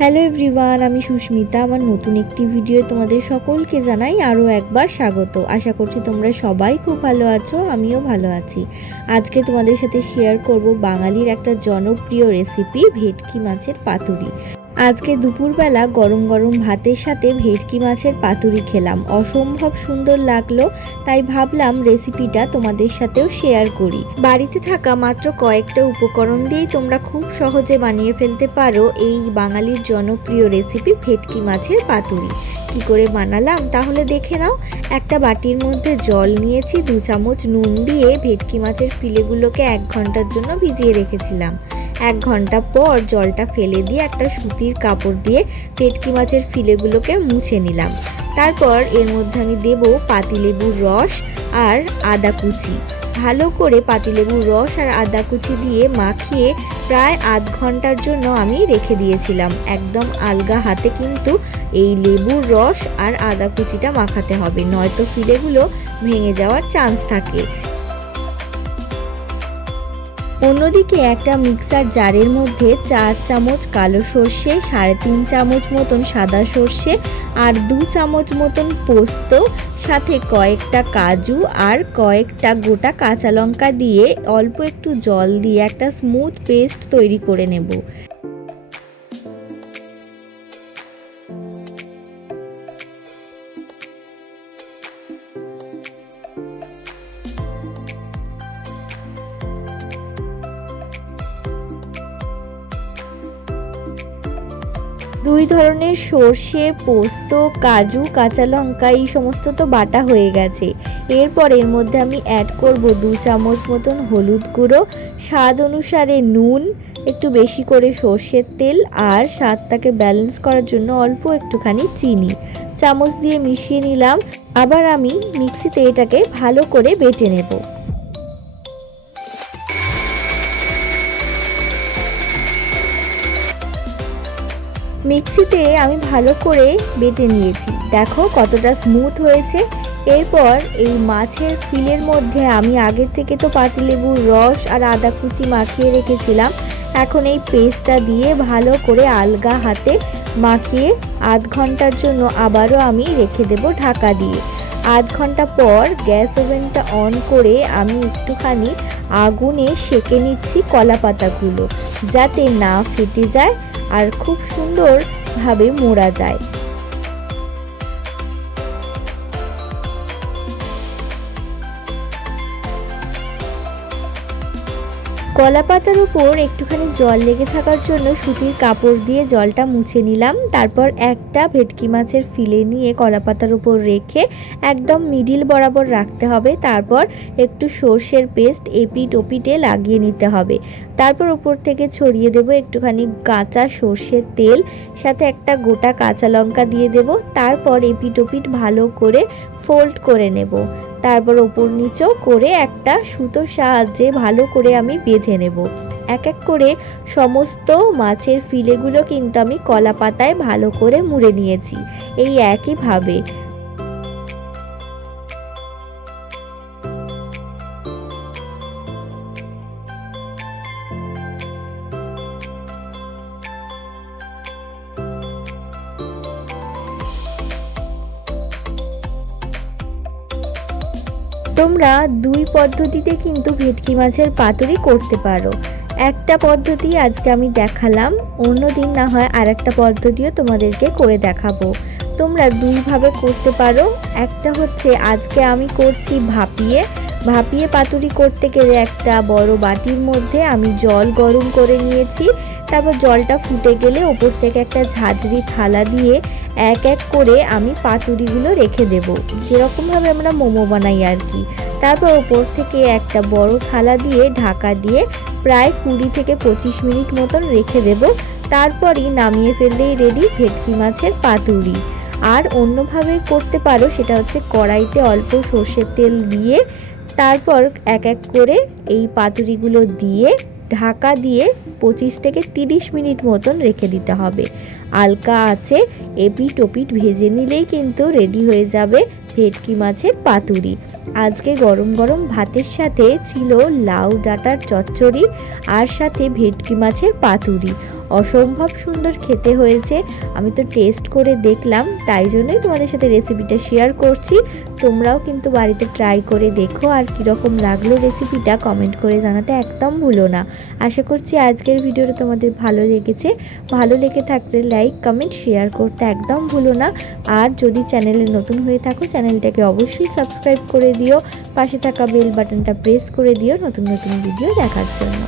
Hello everyone, আমি সুস্মিতা। আমার নতুন একটি ভিডিও তোমাদের সকলকে জানাই আরও একবার স্বাগত। আশা করছি তোমরা সবাই খুব ভালো আছো, আমিও ভালো আছি। আজকে তোমাদের সাথে শেয়ার করব বাঙালির একটা জনপ্রিয় রেসিপি, ভেটকি মাছের পাতুরি। আজকে দুপুরবেলা গরম গরম ভাতের সাথে ভেটকি মাছের পাতুরি খেলাম, অসম্ভব সুন্দর লাগলো। তাই ভাবলাম রেসিপিটা তোমাদের সাথেও শেয়ার করি। বাড়িতে থাকা মাত্র কয়েকটা উপকরণ দিয়েই তোমরা খুব সহজে বানিয়ে ফেলতে পারো এই বাঙালির জনপ্রিয় রেসিপি ভেটকি মাছের পাতুরি। কি করে বানালাম তাহলে দেখে নাও। একটা বাটির মধ্যে জল নিয়েছি, 2 চামচ নুন দিয়ে ভেটকি মাছের ফিলেগুলোকে 1 ঘন্টার জন্য ভিজিয়ে রেখেছিলাম। 1 ঘন্টা পর জলটা ফেলে দিয়ে একটা সুতির কাপড় দিয়ে ভেটকি মাছের ফিলেগুলোকে মুছে নিলাম। তারপর এর মধ্যে আমি দেব পাতিলেবুর রস আর আদা কুচি। ভালো করে পাতিলেবুর রস আর আদা কুচি দিয়ে মাখিয়ে প্রায় আধ ঘন্টার জন্য আমি রেখে দিয়েছিলাম। একদম আলগা হাতে কিন্তু এই লেবুর রস আর আদা কুচিটা মাখাতে হবে, নয়তো ফিলেগুলো ভেঙে যাওয়ার চান্স থাকে। অন্যদিকে একটা মিক্সার জারের মধ্যে 4 চামচ কালো সর্ষে, 3.5 চামচ মতন সাদা সর্ষে আর 2 চামচ মতন পোস্ত, সাথে কয়েকটা কাজু আর কয়েকটা গোটা কাঁচা লঙ্কা দিয়ে অল্প একটু জল দিয়ে একটা স্মুথ পেস্ট তৈরি করে নেব। দুই ধরনের সর্ষে, পোস্ত, কাজু, কাঁচা লঙ্কা এই সমস্ত তো বাটা হয়ে গেছে। এরপর এর মধ্যে আমি অ্যাড করব 2 চামচ মতন হলুদ গুঁড়ো, স্বাদ অনুসারে নুন, একটু বেশি করে সর্ষের তেল আর স্বাদটাকে ব্যালেন্স করার জন্য অল্প একটুখানি চিনি। চামচ দিয়ে মিশিয়ে নিলাম। আবার আমি মিক্সিতে এটাকে ভালো করে বেটে নেব। মিক্সিতে আমি ভালো করে বেটে নিয়েছি, দেখো কতটা স্মুথ হয়েছে। এরপর এই মাছের ফিলের মধ্যে আমি আগের থেকে তো পাতিলেবুর রস আর আদা কুচি মাখিয়ে রেখেছিলাম। এখন এই পেস্টটা দিয়ে ভালো করে আলগা হাতে মাখিয়ে আধ ঘন্টার জন্য আবারও আমি রেখে দেব ঢাকা দিয়ে। আধ ঘন্টা পর গ্যাস ওভেনটা অন করে আমি একটুখানি আগুনে সেঁকে নিচ্ছি কলা পাতাগুলো, যাতে না ফেটে যায় আর খুব সুন্দরভাবে মোড়া যায়। কলা পাতার উপর একটুখানি জল লেগে থাকার জন্য সুতির কাপড় দিয়ে জলটা মুছে নিলাম। তারপর একটা ভেটকি মাছের ফিলে নিয়ে কলা পাতার উপর রেখে একদম মিডিল বরাবর রাখতে হবে। তারপর একটু সর্ষের পেস্ট এপিট ওপিটে লাগিয়ে নিতে হবে। তারপর উপর থেকে ছড়িয়ে দেব একটুখানি কাঁচা সর্ষের তেল, সাথে একটা গোটা কাঁচা লঙ্কা দিয়ে দেব। তারপর এপিট ওপিট ভালো করে ফোল্ড করে নেব। তারপর ওপর নিচও করে একটা সুতোর সাহায্যে ভালো করে আমি বেঁধে নেব। এক এক করে সমস্ত মাছের ফিলেগুলো কিন্তু আমি কলা পাতায় ভালো করে মুড়ে নিয়েছি, এই একইভাবে। তোমরা 2 পদ্ধতিতে কিন্তু ভেটকি মাছের পাতুরি করতে পারো। একটা পদ্ধতি আজকে আমি দেখালাম, অন্যদিন না হয় আরেকটা পদ্ধতিও তোমাদেরকে করে দেখাবো। তোমরা 2 ভাবে করতে পারো। একটা হচ্ছে আজকে আমি করছি ভাপিয়ে পাতুরি করতে গেলে একটা বড় বাটির মধ্যে আমি জল গরম করে নিয়েছি। তারপর জলটা ফুটে গেলে ওপর থেকে একটা ঝাঁঝরি থালা দিয়ে এক এক করে আমি পাতুরিগুলো রেখে দেব, যেরকমভাবে আমরা মোমো বানাই আর কি। তারপর ওপর থেকে একটা বড় থালা দিয়ে ঢাকা দিয়ে প্রায় 20 থেকে 25 মিনিট মতন রেখে দেব। তারপরই নামিয়ে ফেললেই রেডি ভেটকি মাছের পাতুরি। আর অন্যভাবে করতে পারো, সেটা হচ্ছে কড়াইতে অল্প সর্ষের তেল দিয়ে তারপর এক এক করে এই পাতুরিগুলো দিয়ে ঢাকা দিয়ে 25 থেকে 30 মিনিট মতন রেখে দিতে হবে। হালকা আছে এপিট ওপিট ভেজে নিলেই কিন্তু রেডি হয়ে যাবে ভেটকি মাছের পাতুরি। আজকে গরম গরম ভাতের সাথে ছিল লাউ ডাঁটার চচ্চড়ি আর সাথে ভেটকি মাছের পাতুরি। অসম্ভব সুন্দর খেতে হয়েছে। আমি তো টেস্ট করে দেখলাম, তাই জন্যই তোমাদের সাথে রেসিপিটা শেয়ার করছি। তোমরাও কিন্তু বাড়িতে ট্রাই করে দেখো, আর কীরকম লাগলো রেসিপিটা কমেন্ট করে জানাতে একদম ভুলো না। আশা করছি আজকের ভিডিওটা তোমাদের ভালো লেগেছে। ভালো লেগে থাকলে লাইক কমেন্ট শেয়ার করতে একদম ভুলো না। আর যদি চ্যানেলে নতুন হয়ে থাকো চ্যানেলটাকে অবশ্যই সাবস্ক্রাইব করে দিও, পাশে থাকা বেল বাটনটা প্রেস করে দিও নতুন নতুন ভিডিও দেখার জন্য।